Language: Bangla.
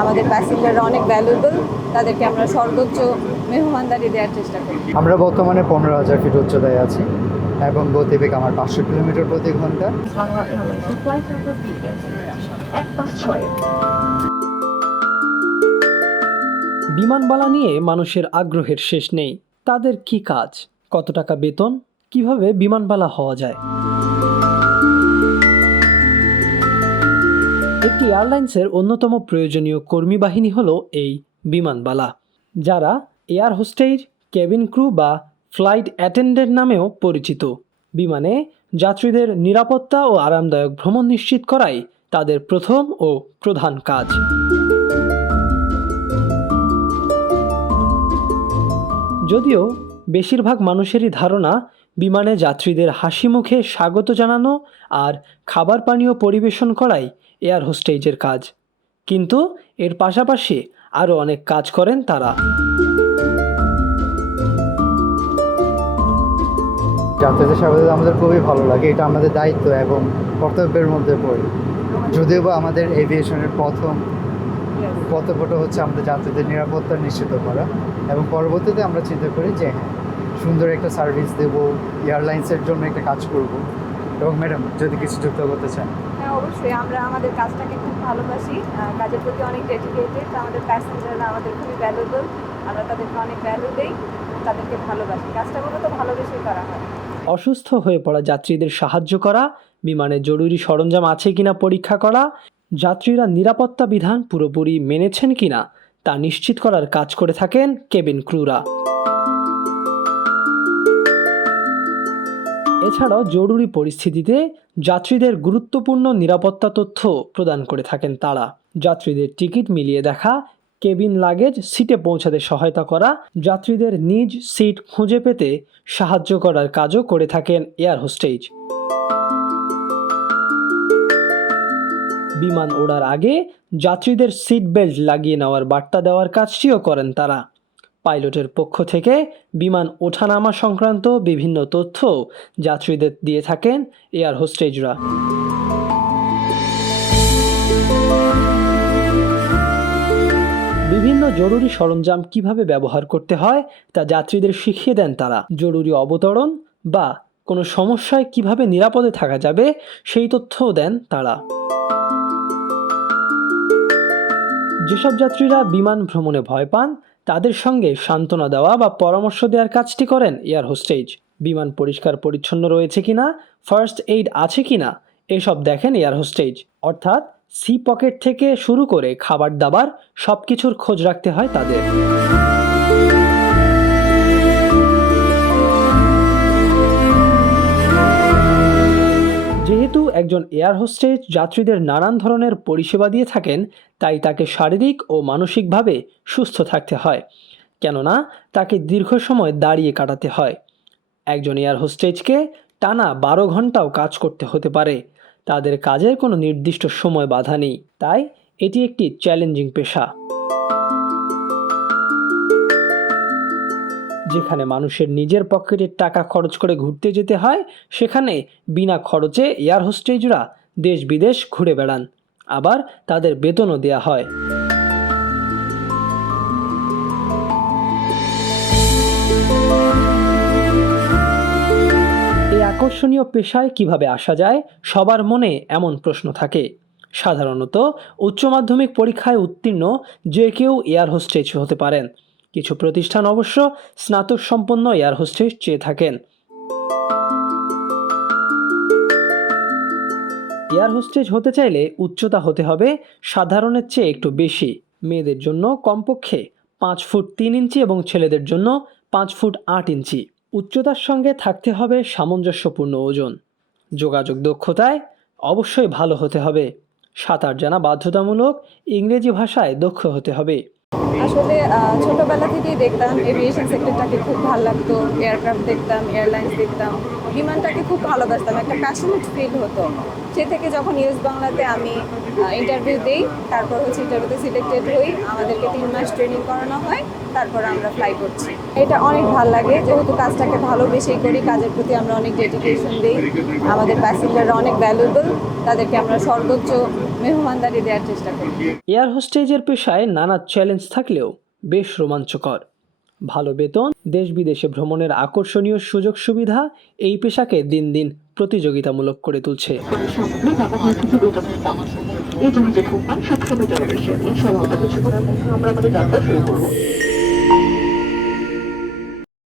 আমাদের প্যাসেঞ্জাররা অনেক ভ্যালুয়েবল তাদেরকে আমরা সর্বোচ্চ মেহমানদারি দেওয়ার চেষ্টা করি। আমরা বর্তমানে পনেরো হাজার ফিট উচ্চতায় আছি এবং গতিবেগ আমার পাঁচশো কিলোমিটার প্রতি ঘণ্টা। বিমানবালা নিয়ে মানুষের আগ্রহের শেষ নেই। তাদের কি কাজ? কত টাকা বেতন? কীভাবে বিমানবালা হওয়া যায়? একটি এয়ারলাইন্সের অন্যতম প্রয়োজনীয় কর্মী বাহিনী হলো এই বিমানবালা, যারা এয়ার হোস্টেজ কেবিন ক্রু বা ফ্লাইট অ্যাটেন্ডেন্ট নামেও পরিচিত। বিমানে যাত্রীদের নিরাপত্তা ও আরামদায়ক ভ্রমণ নিশ্চিত করাই তাদের প্রথম ও প্রধান কাজ। যদিও বেশিরভাগ মানুষেরই ধারণা, বিমানে যাত্রীদের হাসি মুখে স্বাগত জানানো আর খাবার পানীয় পরিবেশন করাই এয়ার হোস্টেজের কাজ। কিন্তু এর পাশাপাশি আরও অনেক কাজ করেন তারা। যাত্রীদের আমাদের খুবই ভালো লাগে। এটা আমাদের দায়িত্ব এবং কর্তব্যের মধ্যে পড়ে। যদিও বা আমাদের এভিয়েশনের প্রথম কর্তব্যটা হচ্ছে আমাদের যাত্রীদের নিরাপত্তা নিশ্চিত করা এবং পরবর্তীতে আমরা চিন্তা করি যে হ্যাঁ সুন্দর একটা সার্ভিস দেব, এয়ারলাইন্সের জন্য একটা কাজ করব। এবং ম্যাডাম, যদি কিছু যুক্ত করতে চান। হ্যাঁ অবশ্যই। আমরা আমাদের কাজটাকে খুব ভালোবাসি। কাজের প্রতি অনেক ডেডিকেটেড আমাদের প্যাসেঞ্জাররা আমাদের খুবই ভ্যালুয়েবল আমরা তাদেরকে অনেক ভ্যালু দেই তাদেরকে ভালোবাসি। কাজটা মূলত ভালোবেসেই করা হয়। অসুস্থ হয়ে পড়া যাত্রীদের সাহায্য করা, বিমানে জরুরি সরঞ্জাম আছে কিনা পরীক্ষা করা, যাত্রীরা নিরাপত্তা বিধান পুরোপুরি মেনেছেন কিনা, তা নিশ্চিত করার কাজ করে থাকেন কেবিন ক্রুরা। এছাড়াও জরুরি পরিস্থিতিতে যাত্রীদের গুরুত্বপূর্ণ নিরাপত্তা তথ্য প্রদান করে থাকেন তারা। যাত্রীদের টিকিট মিলিয়ে দেখা, কেবিন লাগেজ, সিটে পৌঁছাতে সহায়তা করা, যাত্রীদের নিজ সিট খুঁজে পেতে সাহায্য করার কাজও করে থাকেন এয়ার হোস্টেজ। বিমান ওড়ার আগে যাত্রীদের সিট বেল্ট লাগিয়ে নেওয়ার বার্তা দেওয়ার কাজটিও করেন তারা। পাইলটের পক্ষ থেকে বিমান ওঠানামা সংক্রান্ত বিভিন্ন তথ্য যাত্রীদের দিয়ে থাকেন এয়ার হোস্টেজরা। বিভিন্ন জরুরি সরঞ্জাম কীভাবে ব্যবহার করতে হয় তা যাত্রীদের শিখিয়ে দেন তারা। জরুরি অবতরণ বা কোনো সমস্যায় কীভাবে নিরাপদে থাকা যাবে সেই তথ্যও দেন তারা। যেসব যাত্রীরা বিমান ভ্রমণে ভয় পান তাদের সঙ্গে সান্ত্বনা দেওয়া বা পরামর্শ দেওয়ার কাজটি করেন এয়ার হোস্টেজ। বিমান পরিষ্কার পরিচ্ছন্ন রয়েছে কিনা, ফার্স্ট এইড আছে কিনা, এসব দেখেন এয়ার হোস্টেজ। অর্থাৎ সি পকেট থেকে শুরু করে খাবার দাবার সব কিছুর খোঁজ রাখতে হয় তাদের। একজন এয়ার হোস্টেজ যাত্রীদের নানান ধরনের পরিষেবা দিয়ে থাকেন, তাই তাকে শারীরিক ও মানসিকভাবে সুস্থ থাকতে হয়, কেননা তাকে দীর্ঘ সময় দাঁড়িয়ে কাটাতে হয়। একজন এয়ার হোস্টেজকে টানা বারো ঘন্টাও কাজ করতে হতে পারে, তাদের কাজের কোনো নির্দিষ্ট সময় বাধা নেই, তাই এটি একটি চ্যালেঞ্জিং পেশা। যেখানে মানুষের নিজের পকেটের টাকা খরচ করে ঘুরতে যেতে হয়, সেখানে বিনা খরচে এয়ার হোস্টেজরা দেশ বিদেশ ঘুরে বেড়ান। আবার তাদের বেতনও দেয়া হয়। এই আকর্ষণীয় পেশায় কীভাবে আসা যায়, সবার মনে এমন প্রশ্ন থাকে। সাধারণত উচ্চ মাধ্যমিক পরীক্ষায় উত্তীর্ণ যে কেউ এয়ার হোস্টেজ হতে পারেন। কিছু প্রতিষ্ঠান অবশ্য স্নাতক সম্পন্ন এয়ার হোস্টেজ চেয়ে থাকেন। এয়ার হোস্টেজ হতে চাইলে উচ্চতা হতে হবে সাধারণের চেয়ে একটু বেশি। মেয়েদের জন্য কমপক্ষে পাঁচ ফুট তিন ইঞ্চি এবং ছেলেদের জন্য পাঁচ ফুট আট ইঞ্চি। উচ্চতার সঙ্গে থাকতে হবে সামঞ্জস্যপূর্ণ ওজন। যোগাযোগ দক্ষতায় অবশ্যই ভালো হতে হবে। সাঁতার জানা বাধ্যতামূলক ইংরেজি ভাষায় দক্ষ হতে হবে। আসলে ছোটবেলা থেকেই দেখতাম এভিয়েশন সেক্টরটাকে খুব ভালো লাগতো এয়ারক্রাফট দেখতাম এয়ারলাইন্স দেখতাম, বিমানটাকে খুব ভালোবাসতাম, একটা প্যাশনেট ফিল হতো। সে থেকে যখন ইউএস বাংলাতে আমি ইন্টারভিউ দিই, তারপর হচ্ছে ইন্টারভিউতে সিলেক্টেড হই, আমাদেরকে তিন মাস ট্রেনিং করানো হয়, তারপর আমরা ফ্লাই করছি। এটা অনেক ভালো লাগে, যেহেতু কাজটাকে ভালোবেসেই করি, কাজের প্রতি আমরা অনেক ডেডিকেশন দিই, আমাদের প্যাসেঞ্জাররা অনেক ভ্যালুয়েবল তাদেরকে আমরা সর্বোচ্চ মেহমানদারি দেওয়ার চেষ্টা করি। এয়ার হোস্টেজের পেশায় নানা চ্যালেঞ্জ থাকলেও বেশ রোমাঞ্চকর। ভালো বেতন, দেশ বিদেশে ভ্রমণের আকর্ষণীয় সুযোগ সুবিধা, এই পেশাকে দিন দিন প্রতিযোগিতামূলক করে তুলছে। আমরা আমাদের যাত্রা শুরু করব।